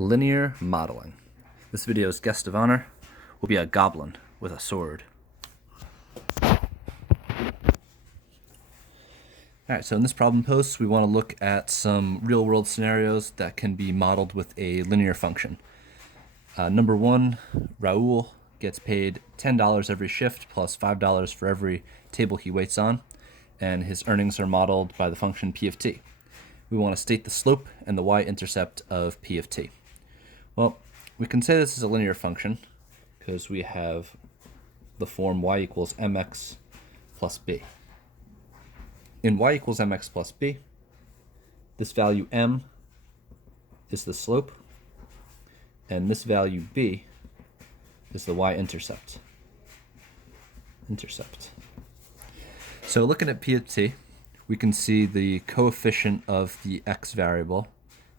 Linear modeling. This video's guest of honor will be a goblin with a sword. Alright, so in this problem post, we want to look at some real-world scenarios that can be modeled with a linear function. Number one, Raul gets paid $10 every shift plus $5 for every table he waits on, and his earnings are modeled by the function p of t. We want to state the slope and the y-intercept of p of t. Well, we can say this is a linear function because we have the form y equals mx plus b. In y equals mx plus b, this value m is the slope, and this value b is the y-intercept. So looking at p of t, we can see the coefficient of the x variable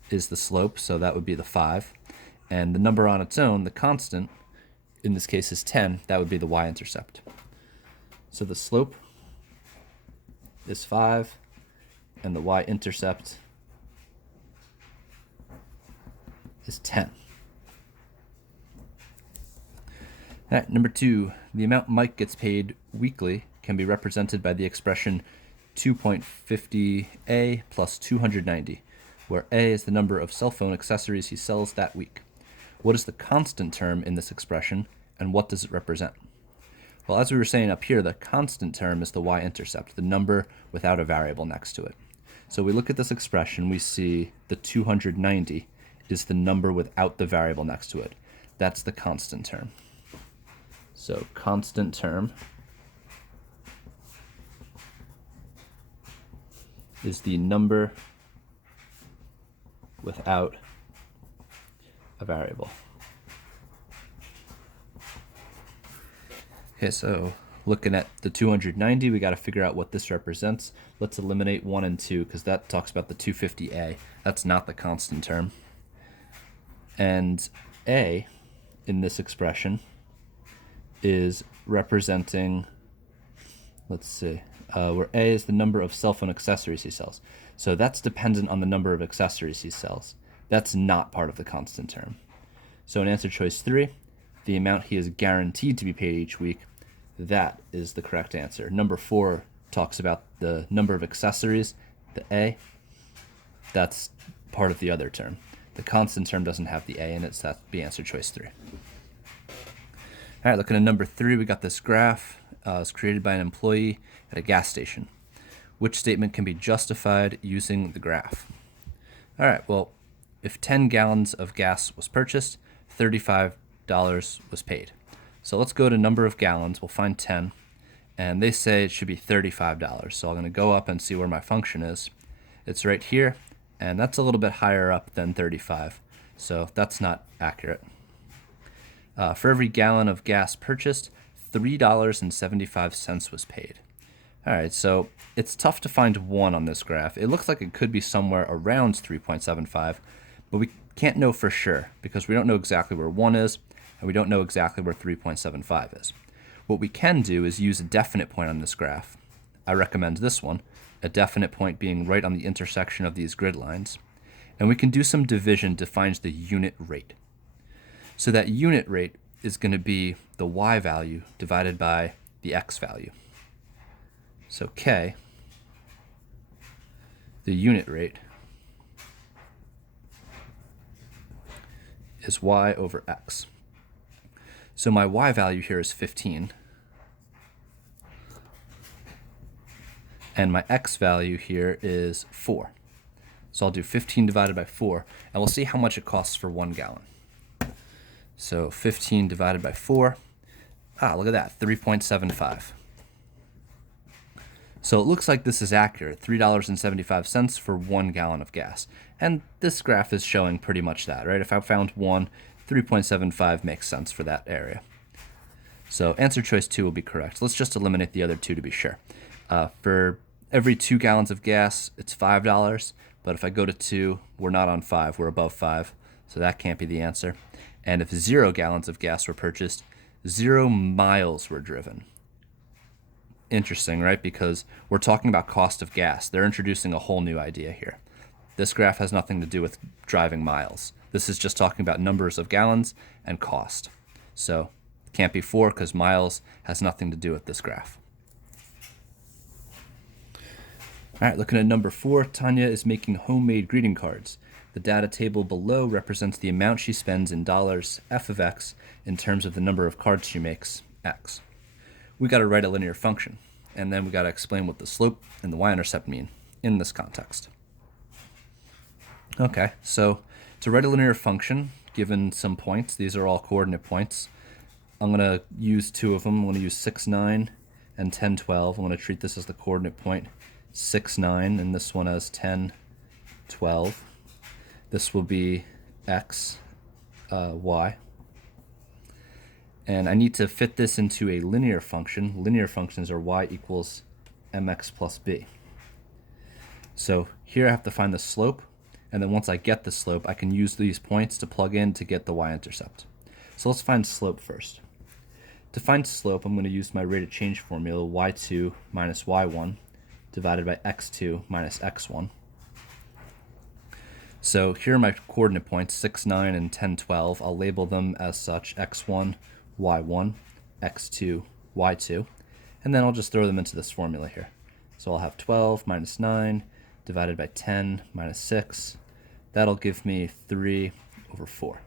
is the slope, so that would be the 5. And the number on its own, the constant, in this case is 10, that would be the y-intercept. So the slope is 5, and the y-intercept is 10. All right, number two, the amount Mike gets paid weekly can be represented by the expression 2.50a plus 290, where a is the number of cell phone accessories he sells that week. What is the constant term in this expression, and what does it represent? Well, as we were saying up here, the constant term is the y-intercept, the number without a variable next to it. So we look at this expression, we see the 290 is the number without the variable next to it. That's the constant term. So constant term is the number without a variable. Okay, so looking at the 290, we got to figure out what this represents. Let's eliminate 1 and 2 because that talks about the 250a. That's not the constant term. And a in this expression is representing, let's see, where a is the number of cell phone accessories he sells. So that's dependent on the number of accessories he sells. That's not part of the constant term. So in answer choice 3, the amount he is guaranteed to be paid each week, that is the correct answer. Number 4 talks about the number of accessories, the a, that's part of the other term. The constant term doesn't have the a in it, so that'd be answer choice 3. All right, looking at number 3, we got this graph. It's created by an employee at a gas station. Which statement can be justified using the graph? All right, well, if 10 gallons of gas was purchased, $35 was paid. So let's go to number of gallons. We'll find 10, and they say it should be $35. So I'm going to go up and see where my function is. It's right here, and that's a little bit higher up than 35, so that's not accurate. For every gallon of gas purchased, $3.75 was paid. All right, so it's tough to find 1 on this graph. It looks like it could be somewhere around 3.75, but we can't know for sure because we don't know exactly where 1 is, and we don't know exactly where 3.75 is. What we can do is use a definite point on this graph. I recommend this one, a definite point being right on the intersection of these grid lines. And we can do some division to find the unit rate. So that unit rate is going to be the y value divided by the x value. So k, the unit rate, is y over x. So my y value here is 15, and my x value here is 4. So I'll do 15 divided by 4, and we'll see how much it costs for 1 gallon. So 15 divided by 4, look at that, 3.75. So it looks like this is accurate, $3.75 for 1 gallon of gas. And this graph is showing pretty much that, right? If I found 1, 3.75 makes sense for that area. So answer choice 2 will be correct. Let's just eliminate the other 2 to be sure. For every 2 gallons of gas, it's $5. But if I go to 2, we're not on 5, we're above 5. So that can't be the answer. And if 0 gallons of gas were purchased, 0 miles were driven. Interesting, right? Because we're talking about cost of gas. They're introducing a whole new idea here. This graph has nothing to do with driving miles. This is just talking about numbers of gallons and cost. So it can't be 4 because miles has nothing to do with this graph. All right, looking at number 4, Tanya is making homemade greeting cards. The data table below represents the amount she spends in dollars, f of x, in terms of the number of cards she makes, x. We got to write a linear function, and then we got to explain what the slope and the y-intercept mean in this context. Okay, so to write a linear function, given some points, these are all coordinate points, I'm going to use 2 of them. I'm going to use 6, 9, and 10, 12. I'm going to treat this as the coordinate point 6, 9, and this one as 10, 12. This will be x, y. And I need to fit this into a linear function. Linear functions are y equals mx plus b. So here I have to find the slope, and then once I get the slope, I can use these points to plug in to get the y-intercept. So let's find slope first. To find slope, I'm going to use my rate of change formula, y2 minus y1 divided by x2 minus x1. So here are my coordinate points, 6, 9, and 10, 12. I'll label them as such, x1, y1, x2, y2, and then I'll just throw them into this formula here. So I'll have 12 minus 9 divided by 10 minus 6. That'll give me 3 over 4,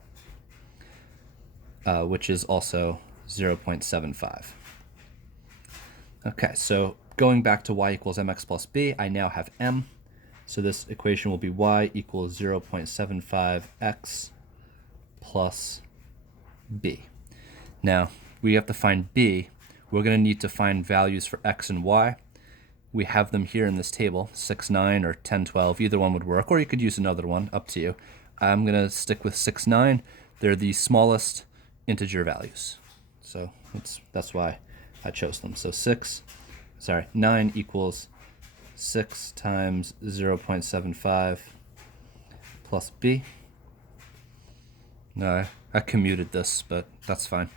which is also 0.75. Okay, so going back to y equals mx plus b, I now have m. So this equation will be y equals 0.75x plus b. Now, we have to find b. We're going to need to find values for x and y. We have them here in this table, 6, 9, or 10, 12. Either one would work, or you could use another one, up to you. I'm going to stick with 6, 9. They're the smallest integer values. So that's why I chose them. So 9 equals 6 times 0.75 plus b. No, I commuted this, but that's fine.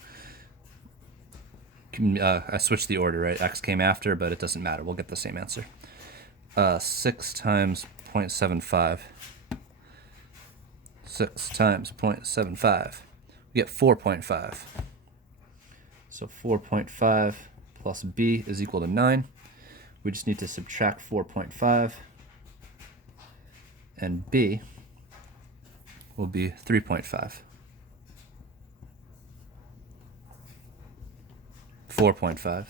I switched the order, right? X came after, but it doesn't matter. We'll get the same answer. 6 times 0.75. 6 times 0.75. We get 4.5. So 4.5 plus b is equal to 9. We just need to subtract 4.5, and b will be 3.5. 4.5.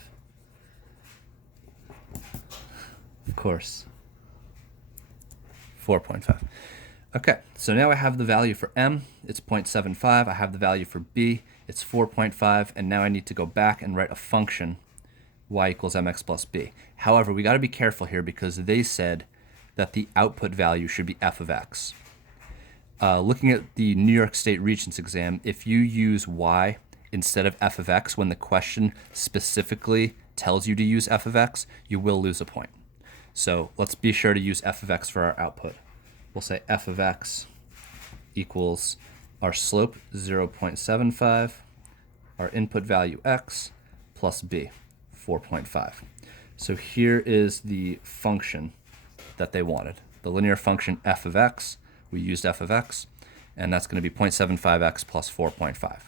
Of course. 4.5. Okay, so now I have the value for m, it's 0.75. I have the value for b, it's 4.5, and now I need to go back and write a function, y equals mx plus b. However, we got to be careful here because they said that the output value should be f of x. Looking at the New York State Regents exam, if you use y instead of f of x when the question specifically tells you to use f of x, you will lose a point. So let's be sure to use f of x for our output. We'll say f of x equals our slope 0.75, our input value x, plus b, 4.5. So here is the function that they wanted. The linear function f of x, we used f of x, and that's going to be 0.75x plus 4.5.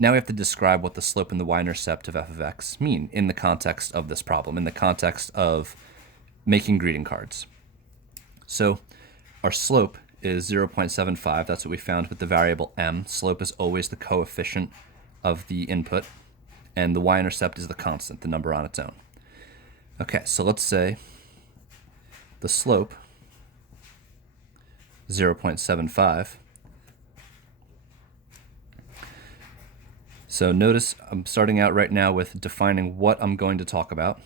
Now we have to describe what the slope and the y-intercept of f of x mean in the context of this problem, in the context of making greeting cards. So our slope is 0.75. That's what we found with the variable m. Slope is always the coefficient of the input, and the y-intercept is the constant, the number on its own. Okay, so let's say the slope, 0.75. So notice I'm starting out right now with defining what I'm going to talk about.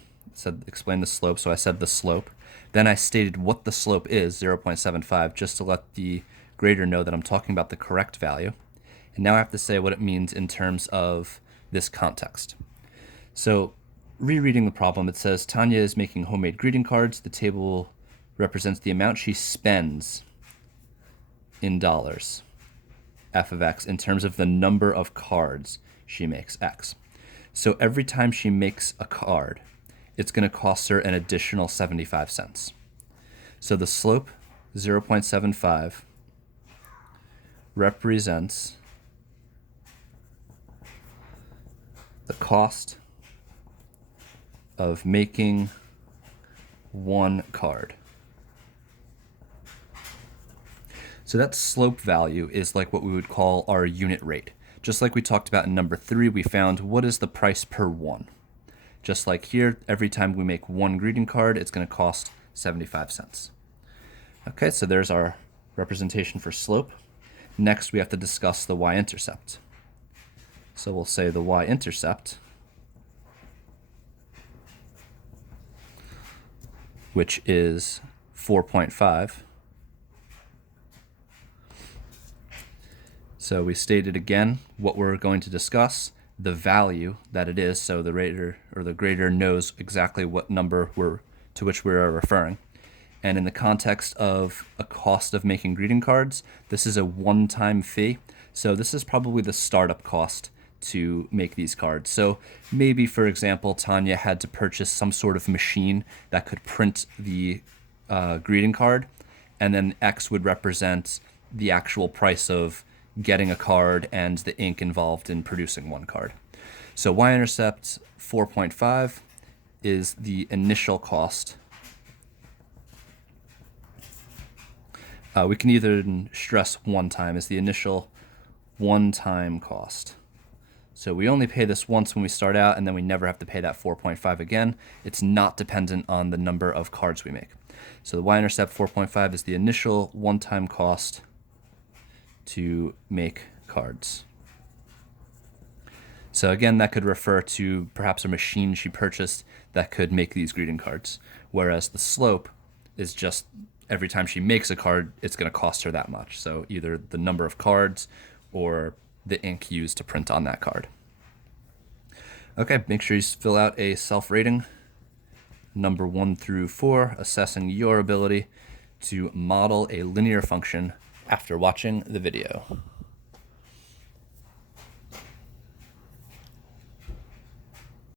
Explain the slope, so I said the slope. Then I stated what the slope is, 0.75, just to let the grader know that I'm talking about the correct value. And now I have to say what it means in terms of this context. So rereading the problem, it says Tanya is making homemade greeting cards. The table represents the amount she spends in dollars, f of x, in terms of the number of cards she makes, x. So every time she makes a card, it's going to cost her an additional 75 cents. So the slope 0.75 represents the cost of making one card. So that slope value is like what we would call our unit rate. Just like we talked about in number 3, we found what is the price per one. Just like here, every time we make one greeting card, it's going to cost 75 cents. Okay, so there's our representation for slope. Next, we have to discuss the y-intercept. So we'll say the y-intercept, which is 4.5. So we stated again what we're going to discuss, the value that it is, so the rater or the grader knows exactly what number to which we are referring. And in the context of a cost of making greeting cards, this is a one-time fee. So this is probably the startup cost to make these cards. So maybe, for example, Tanya had to purchase some sort of machine that could print the greeting card, and then X would represent the actual price of getting a card and the ink involved in producing one card. So y-intercept 4.5 is the initial cost. We can either stress one time as the initial one-time cost. So we only pay this once when we start out, and then we never have to pay that 4.5 again. It's not dependent on the number of cards we make. So the y-intercept 4.5 is the initial one-time cost to make cards. So again, that could refer to perhaps a machine she purchased that could make these greeting cards, whereas the slope is just every time she makes a card, it's going to cost her that much. So either the number of cards or the ink used to print on that card. Okay, make sure you fill out a self-rating, number 1 through 4, assessing your ability to model a linear function after watching the video.